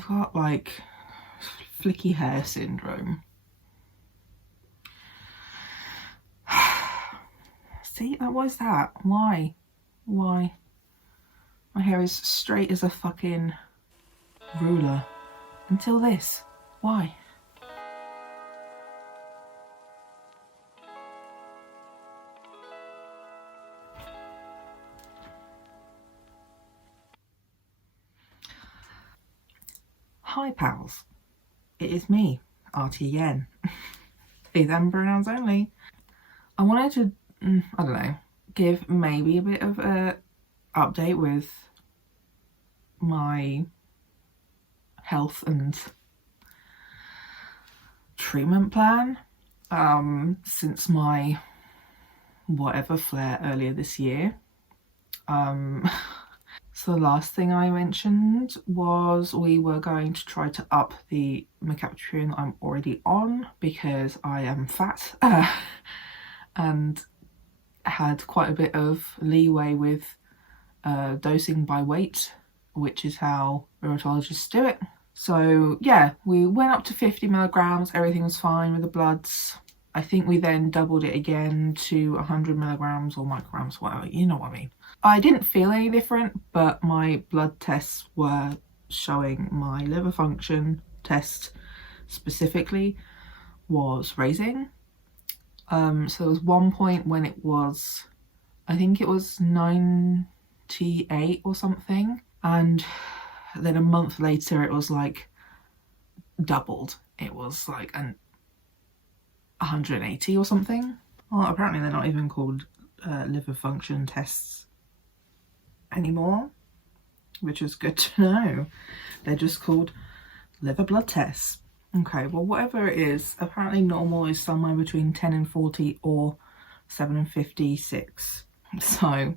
I've got like flicky hair syndrome. See, what is that? Why? Why? My hair is straight as a fucking ruler. Until this. Why? Hi pals. It is me, RTN. They them pronouns only. I wanted to, I don't know, give maybe a bit of a update with my health and treatment plan since my whatever flare earlier this year. So the last thing I mentioned was we were going to try to up the mercaptan I'm already on because I am fat and had quite a bit of leeway with dosing by weight, which is how rheumatologists do it. So yeah, we went up to 50 milligrams, everything was fine with the bloods. I think we then doubled it again to 100 milligrams or micrograms, whatever, you know what I mean. I didn't feel any different, but my blood tests were showing my liver function test specifically was raising. So there was one point when it was, I think it was 98 or something, and then a month later it was like doubled. It was like 180 or something. Well, apparently they're not even called liver function tests anymore, which is good to know. They're just called liver blood tests. Okay, well, whatever it is, apparently normal is somewhere between 10 and 40 or 7 and 56. So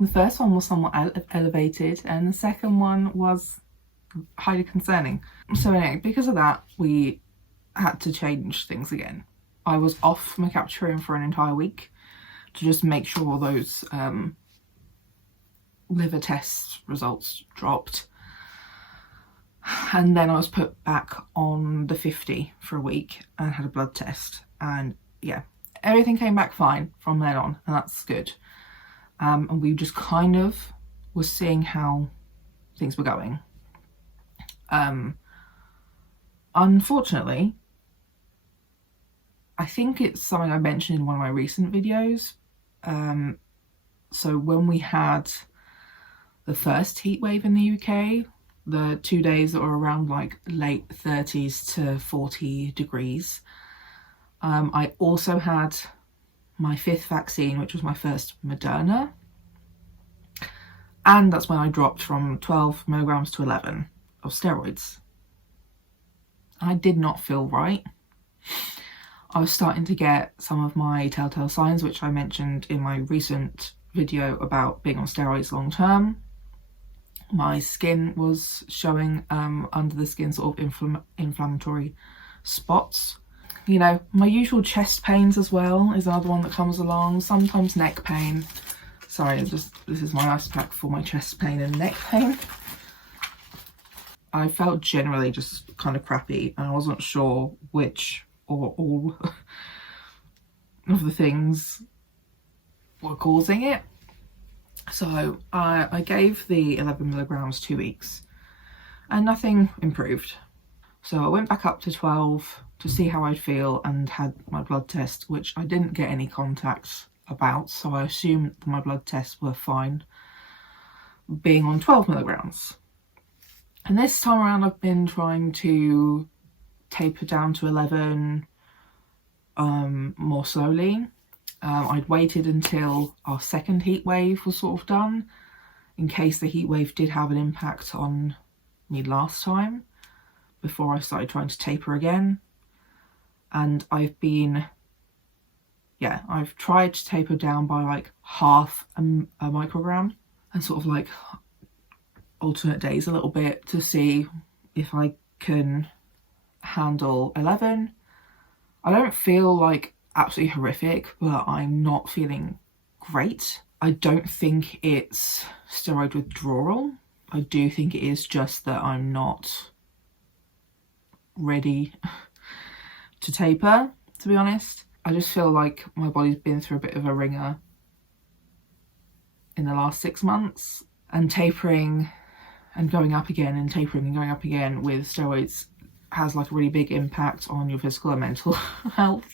the first one was somewhat elevated and the second one was highly concerning. So anyway, because of that, we had to change things again. I was off mercaptan for an entire week to just make sure those liver test results dropped, and then I was put back on the 50 for a week and had a blood test, and yeah, everything came back fine from then on, and that's good. And we just kind of was seeing how things were going. Unfortunately, I think it's something I mentioned in one of my recent videos. So when we had the first heat wave in the UK, the 2 days that were around like late 30s to 40 degrees, I also had my 5th vaccine, which was my first Moderna, and that's when I dropped from 12 milligrams to 11 of steroids. I did not feel right. I was starting to get some of my telltale signs, which I mentioned in my recent video about being on steroids long term. My skin was showing under the skin sort of inflammatory spots. You know, my usual chest pains as well is another one that comes along. Sometimes neck pain. Sorry, this is my ice pack for my chest pain and neck pain. I felt generally just kind of crappy, and I wasn't sure which or all of the things were causing it. So I gave the 11 milligrams 2 weeks and nothing improved. So I went back up to 12 to see how I'd feel and had my blood test, which I didn't get any contacts about, so I assumed that my blood tests were fine being on 12 milligrams. And this time around I've been trying to taper down to 11 more slowly. I'd waited until our second heat wave was sort of done, in case the heat wave did have an impact on me last time, before I started trying to taper again. And I've tried to taper down by like half a microgram and sort of like alternate days a little bit to see if I can handle 11. I don't feel like absolutely horrific, but I'm not feeling great. I don't think it's steroid withdrawal, I do think it is just that I'm not ready to taper, to be honest. I just feel like my body's been through a bit of a ringer in the last 6 months, and tapering and going up again and tapering and going up again with steroids has like a really big impact on your physical and mental health.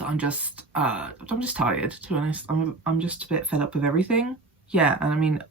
I'm just tired, to be honest. I'm just a bit fed up with everything. Yeah, and I mean,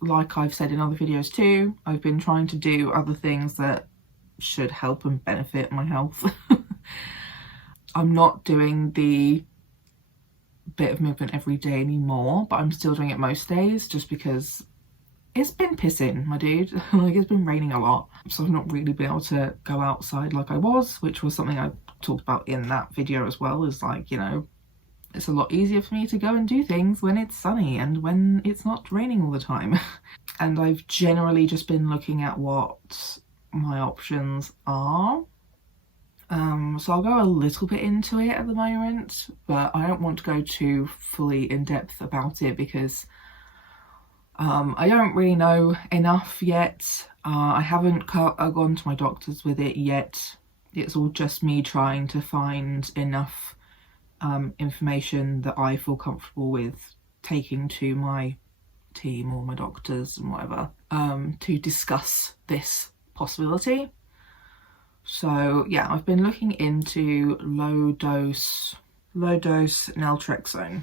like I've said in other videos too, I've been trying to do other things that should help and benefit my health. I'm not doing the bit of movement every day anymore, but I'm still doing it most days just because it's been pissing, my dude. Like, it's been raining a lot, so I've not really been able to go outside like I was, which was something I talked about in that video as well. Is like, you know, it's a lot easier for me to go and do things when it's sunny and when it's not raining all the time. And I've generally just been looking at what my options are. So I'll go a little bit into it at the moment, but I don't want to go too fully in depth about it because I don't really know enough yet. I haven't gone to my doctors with it yet. It's all just me trying to find enough information that I feel comfortable with taking to my team or my doctors and whatever to discuss this possibility. So yeah, I've been looking into low dose naltrexone,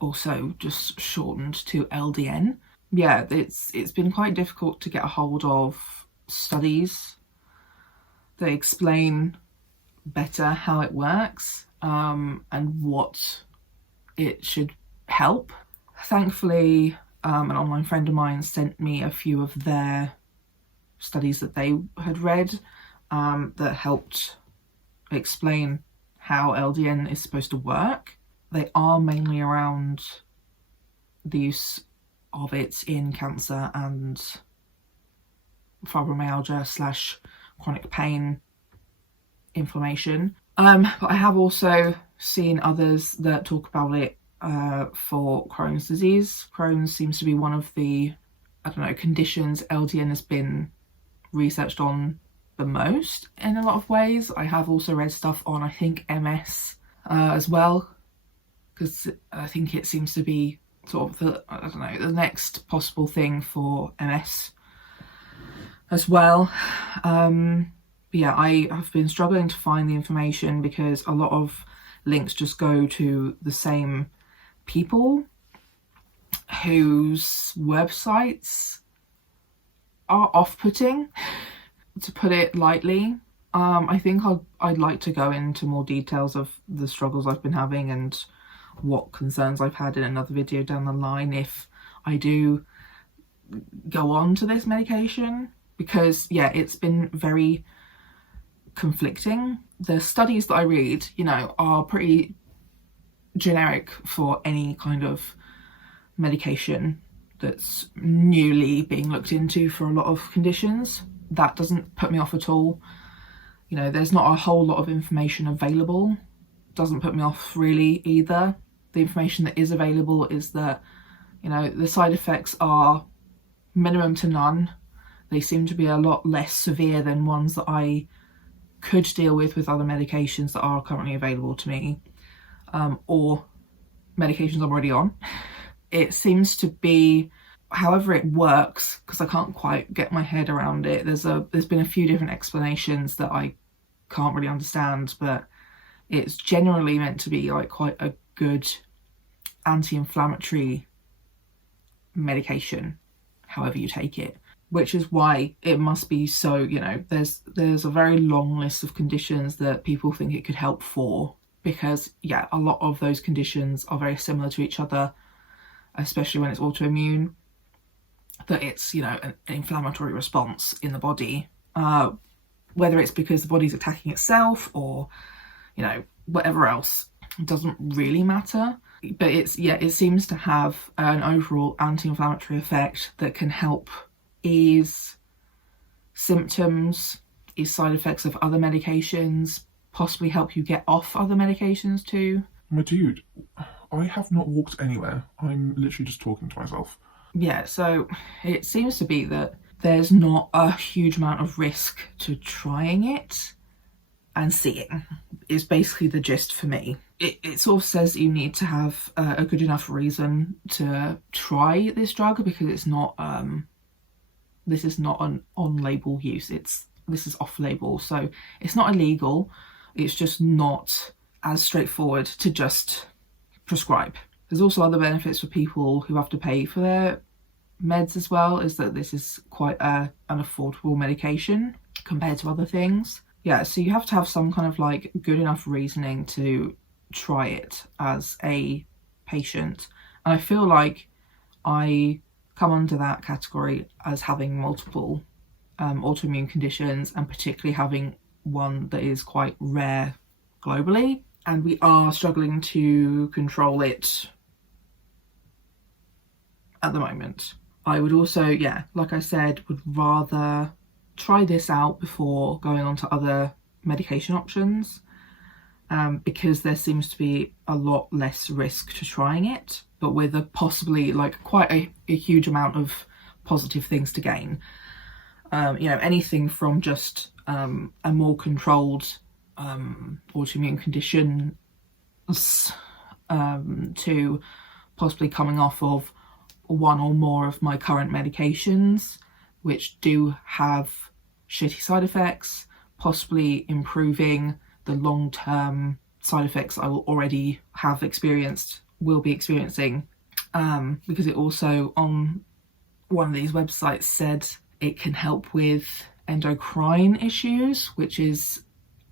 also just shortened to LDN. Yeah, it's been quite difficult to get a hold of studies that explain better how it works and what it should help. Thankfully, an online friend of mine sent me a few of their studies that they had read that helped explain how LDN is supposed to work. They are mainly around the use of it in cancer and fibromyalgia / chronic pain, inflammation. But I have also seen others that talk about it for Crohn's disease. Crohn's seems to be one of the, I don't know, conditions LDN has been researched on the most in a lot of ways. I have also read stuff on, I think, MS as well, because I think it seems to be sort of the, I don't know, the next possible thing for MS as well. But yeah, I have been struggling to find the information because a lot of links just go to the same people whose websites are off-putting, to put it lightly. I think I'd like to go into more details of the struggles I've been having and what concerns I've had in another video down the line if I do go on to this medication, because yeah, it's been very conflicting. The studies that I read, you know, are pretty generic for any kind of medication that's newly being looked into for a lot of conditions. That doesn't put me off at all. You know, there's not a whole lot of information available. Doesn't put me off really either. The information that is available is that, you know, the side effects are minimum to none. They seem to be a lot less severe than ones that I could deal with other medications that are currently available to me, or medications I'm already on. It seems to be, however it works, because I can't quite get my head around it. There's been a few different explanations that I can't really understand, but it's generally meant to be like quite a good anti-inflammatory medication, however you take it, which is why it must be so, you know, there's a very long list of conditions that people think it could help for, because yeah, a lot of those conditions are very similar to each other, especially when it's autoimmune, that it's, you know, an inflammatory response in the body, whether it's because the body's attacking itself or, you know, whatever else, it doesn't really matter. But it's, yeah, it seems to have an overall anti-inflammatory effect that can help ease symptoms, ease side effects of other medications, possibly help you get off other medications too. My dude, I have not walked anywhere. I'm literally just talking to myself. yeah, so it seems to be that there's not a huge amount of risk to trying it and seeing, is basically the gist for me. It sort of says you need to have a good enough reason to try this drug, because it's not this is not an on-label use, this is off-label, so it's not illegal, it's just not as straightforward to just prescribe. There's also other benefits for people who have to pay for their meds as well, is that this is quite an affordable medication compared to other things. Yeah, so you have to have some kind of like good enough reasoning to try it as a patient. And I feel like I come under that category as having multiple autoimmune conditions, and particularly having one that is quite rare globally. And we are struggling to control it at the moment. I would also, yeah, like I said, would rather try this out before going on to other medication options, because there seems to be a lot less risk to trying it, but with a possibly like quite a huge amount of positive things to gain. You know, anything from just a more controlled autoimmune condition to possibly coming off of one or more of my current medications, which do have shitty side effects, possibly improving the long-term side effects I will already have experienced, will be experiencing, because it also on one of these websites said it can help with endocrine issues, which is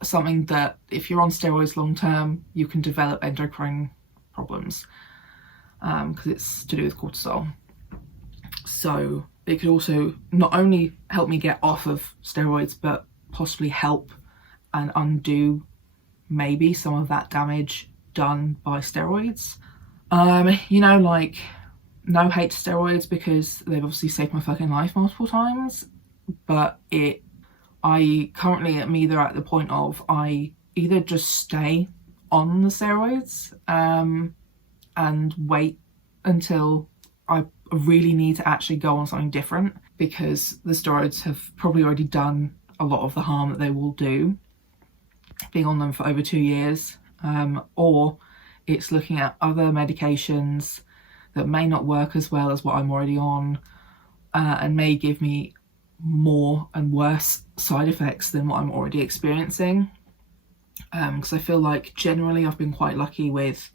something that if you're on steroids long term, you can develop endocrine problems, because it's to do with cortisol. So it could also not only help me get off of steroids, but possibly help and undo maybe some of that damage done by steroids. You know, like, no hate to steroids, because they've obviously saved my fucking life multiple times, but I currently am either at the point of I either just stay on the steroids and wait until I really need to actually go on something different, because the steroids have probably already done a lot of the harm that they will do, being on them for over 2 years, or it's looking at other medications that may not work as well as what I'm already on, and may give me more and worse side effects than what I'm already experiencing. Because I feel like generally I've been quite lucky with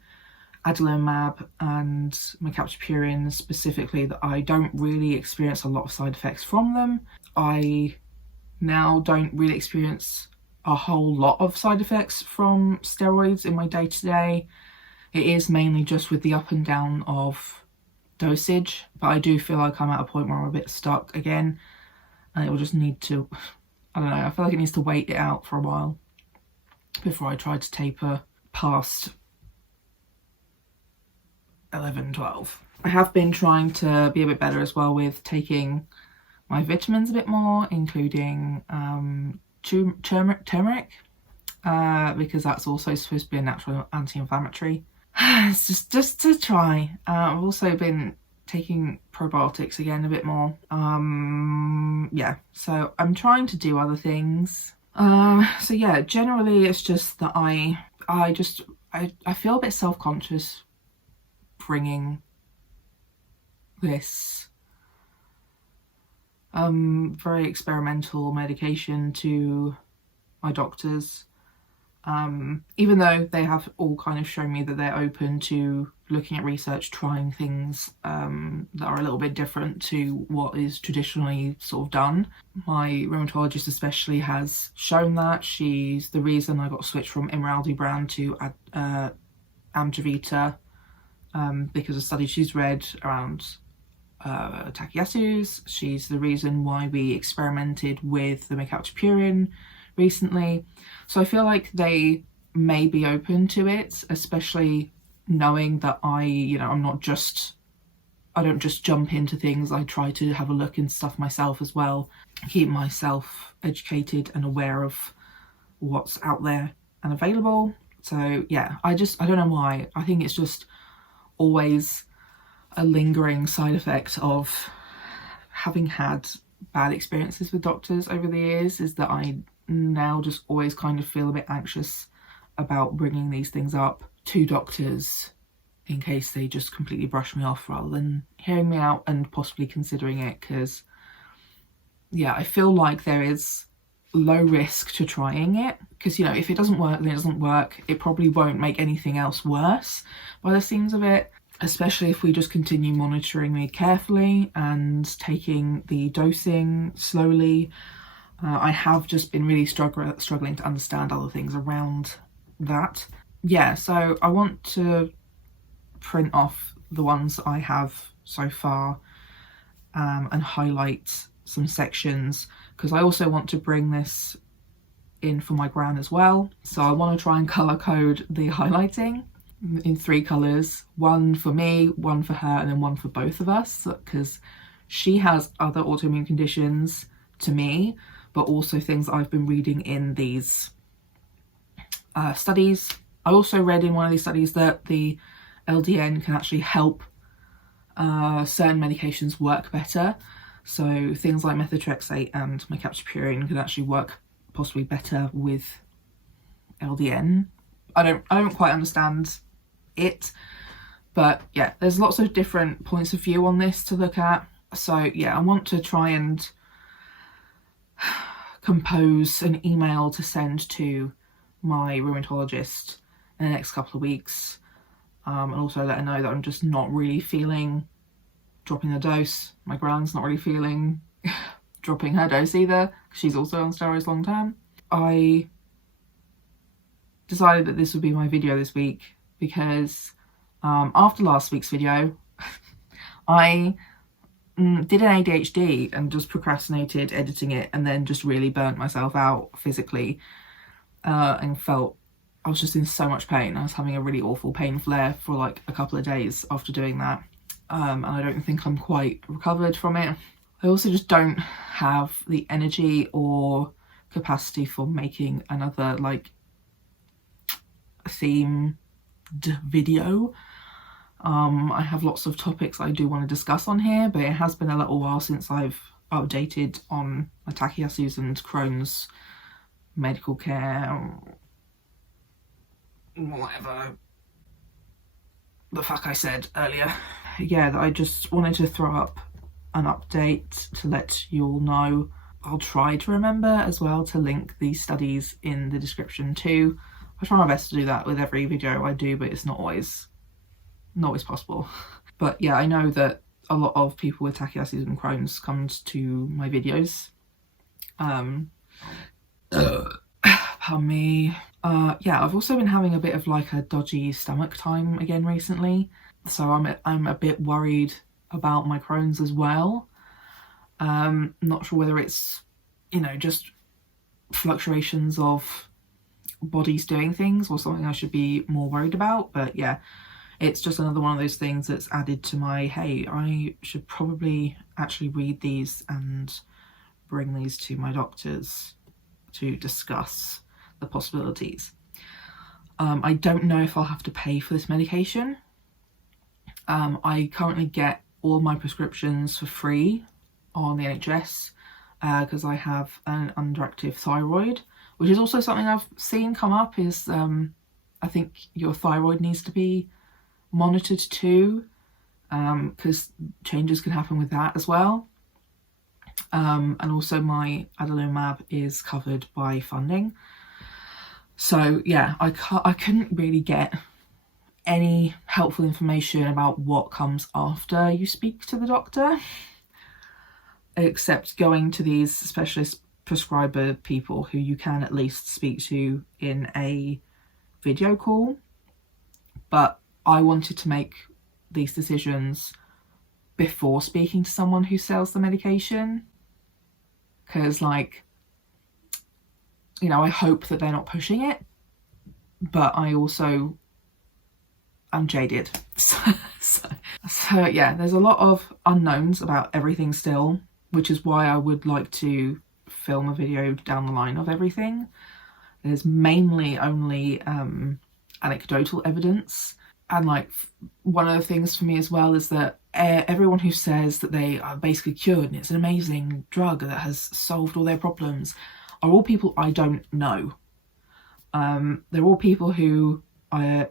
adalimumab and mercaptopurine specifically, that I don't really experience a lot of side effects from them. I now don't really experience a whole lot of side effects from steroids in my day-to-day. It is mainly just with the up and down of dosage, but I do feel like I'm at a point where I'm a bit stuck again, and it will just need to, I don't know, I feel like it needs to wait it out for a while before I try to taper past 11, 12. I have been trying to be a bit better as well with taking my vitamins a bit more, including turmeric, because that's also supposed to be a natural anti-inflammatory. It's just to try. I've also been taking probiotics again a bit more. Yeah, so I'm trying to do other things. So yeah, generally it's just that I feel a bit self-conscious bringing this very experimental medication to my doctors, even though they have all kind of shown me that they're open to looking at research, trying things that are a little bit different to what is traditionally sort of done. My rheumatologist especially has shown that. She's the reason I got switched from Imeraldi brand to Amgevita, because of studies she's read around Takayasu's. She's the reason why we experimented with the mercaptopurine recently. So I feel like they may be open to it, especially knowing that I don't just jump into things. I try to have a look and stuff myself as well, keep myself educated and aware of what's out there and available. So yeah, I don't know why. I think it's just always a lingering side effect of having had bad experiences with doctors over the years, is that I now just always kind of feel a bit anxious about bringing these things up to doctors in case they just completely brush me off rather than hearing me out and possibly considering it. Because yeah, I feel like there is low risk to trying it, because you know, if it doesn't work, then it doesn't work. It probably won't make anything else worse by the seams of it, especially if we just continue monitoring me carefully and taking the dosing slowly. I have just been really struggling to understand other things around that. Yeah, so I want to print off the ones I have so far and highlight some sections, because I also want to bring this in for my gran as well. So I want to try and colour code the highlighting in 3 colours, one for me, one for her, and then one for both of us, because she has other autoimmune conditions to me, but also things I've been reading in these studies. I also read in one of these studies that the LDN can actually help certain medications work better. So things like methotrexate and mercaptopurine can actually work possibly better with LDN. I don't quite understand it, but yeah, there's lots of different points of view on this to look at. So yeah, I want to try and compose an email to send to my rheumatologist in the next couple of weeks, and also let her know that I'm just not really feeling dropping the dose. My gran's not really feeling dropping her dose either, she's also on steroids long term. I decided that this would be my video this week because after last week's video I did an ADHD and just procrastinated editing it, and then just really burnt myself out physically, and felt I was just in so much pain. I was having a really awful pain flare for like a couple of days after doing that, and I don't think I'm quite recovered from it. I also just don't have the energy or capacity for making another like themed video. I have lots of topics I do want to discuss on here, but it has been a little while since I've updated on my Takayasu's and Crohn's medical care, whatever the fuck I said earlier. Yeah, I just wanted to throw up an update to let you all know. I'll try to remember as well to link these studies in the description too. I try my best to do that with every video I do, but it's not always possible. But yeah, I know that a lot of people with Takayasu's and Crohn's comes to my videos. Pardon me. Yeah, I've also been having a bit of like a dodgy stomach time again recently, so I'm a bit worried about my Crohn's as well. Not sure whether it's, you know, just fluctuations of bodies doing things or something I should be more worried about, but yeah, it's just another one of those things that's added to my, hey, I should probably actually read these and bring these to my doctors to discuss the possibilities. I don't know if I'll have to pay for this medication. I currently get all my prescriptions for free on the NHS because I have an underactive thyroid, which is also something I've seen come up, is I think your thyroid needs to be monitored too, because changes can happen with that as well. And also my adalimumab is covered by funding. So yeah, I couldn't really get any helpful information about what comes after you speak to the doctor, except going to these specialist prescriber people who you can at least speak to in a video call. But I wanted to make these decisions before speaking to someone who sells the medication, because, like, you know, I hope that they're not pushing it, but I also am jaded. So yeah, there's a lot of unknowns about everything still, which is why I would like to film a video down the line of everything. There's mainly only anecdotal evidence, and like one of the things for me as well is that everyone who says that they are basically cured and it's an amazing drug that has solved all their problems are all people I don't know. They're all people who I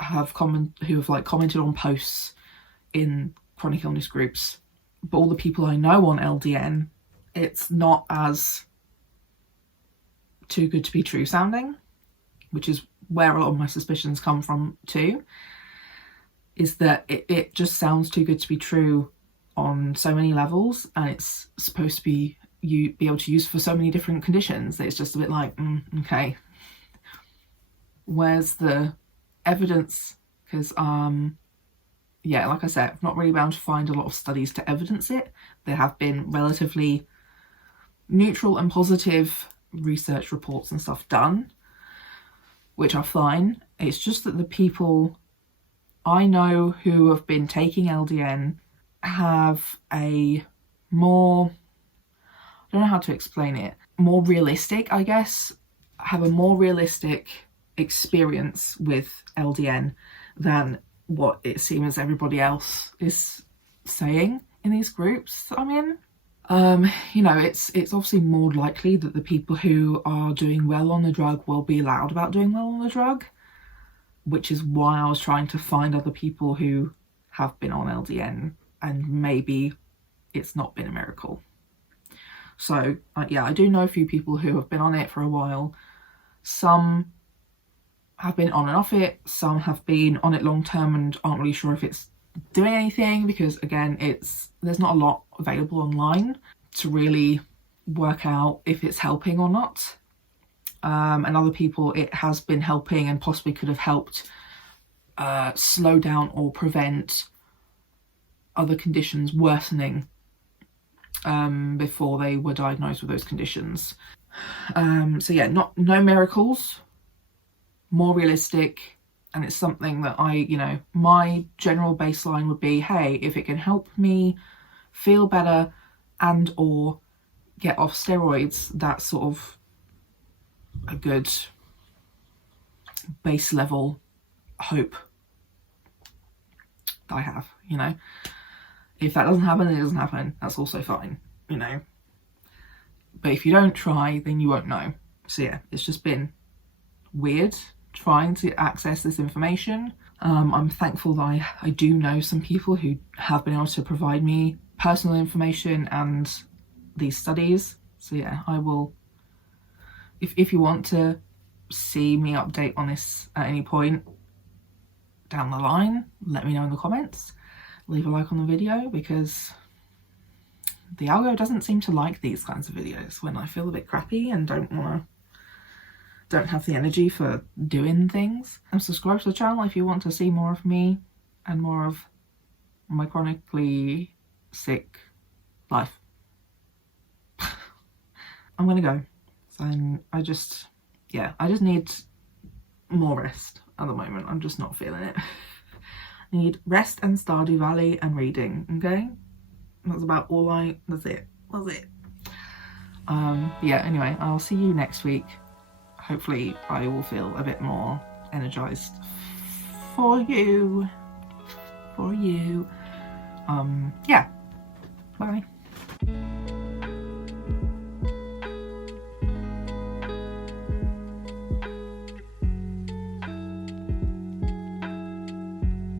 have commented on posts in chronic illness groups, but all the people I know on LDN, it's not as too good to be true sounding, which is where a lot of my suspicions come from too, is that it just sounds too good to be true on so many levels, and it's supposed to be able to use for so many different conditions that it's just a bit like, okay, where's the evidence? Because yeah, like I said, I've not really been able to find a lot of studies to evidence it. There have been relatively neutral and positive research reports and stuff done, which are fine. It's just that the people I know who have been taking LDN have a more, I don't know how to explain it, more realistic, I guess, have a more realistic experience with LDN than what it seems everybody else is saying in these groups that I'm in. You know, it's obviously more likely that the people who are doing well on the drug will be loud about doing well on the drug, which is why I was trying to find other people who have been on LDN and maybe it's not been a miracle. So yeah, I do know a few people who have been on it for a while. Some have been on and off it, some have been on it long term and aren't really sure if it's doing anything, because again, there's not a lot available online to really work out if it's helping or not. And other people it has been helping and possibly could have helped slow down or prevent other conditions worsening before they were diagnosed with those conditions. So yeah, no miracles, more realistic. And it's something that my general baseline would be, hey, if it can help me feel better and or get off steroids, that's sort of a good base level hope that I have, If that doesn't happen, it doesn't happen. That's also fine, But if you don't try, then you won't know. So yeah, it's just been weird trying to access this information. I'm thankful that I do know some people who have been able to provide me personal information and these studies. So yeah, I will, if you want to see me update on this at any point down the line, let me know in the comments. Leave a like on the video, because the algo doesn't seem to like these kinds of videos when I feel a bit crappy and don't have the energy for doing things. And subscribe to the channel if you want to see more of me and more of my chronically sick life. I'm gonna go. So I just need more rest at the moment. I'm just not feeling it. I need rest and Stardew Valley and reading, okay? That's about all that's it. Yeah, anyway, I'll see you next week. Hopefully I will feel a bit more energized for you. Yeah, bye.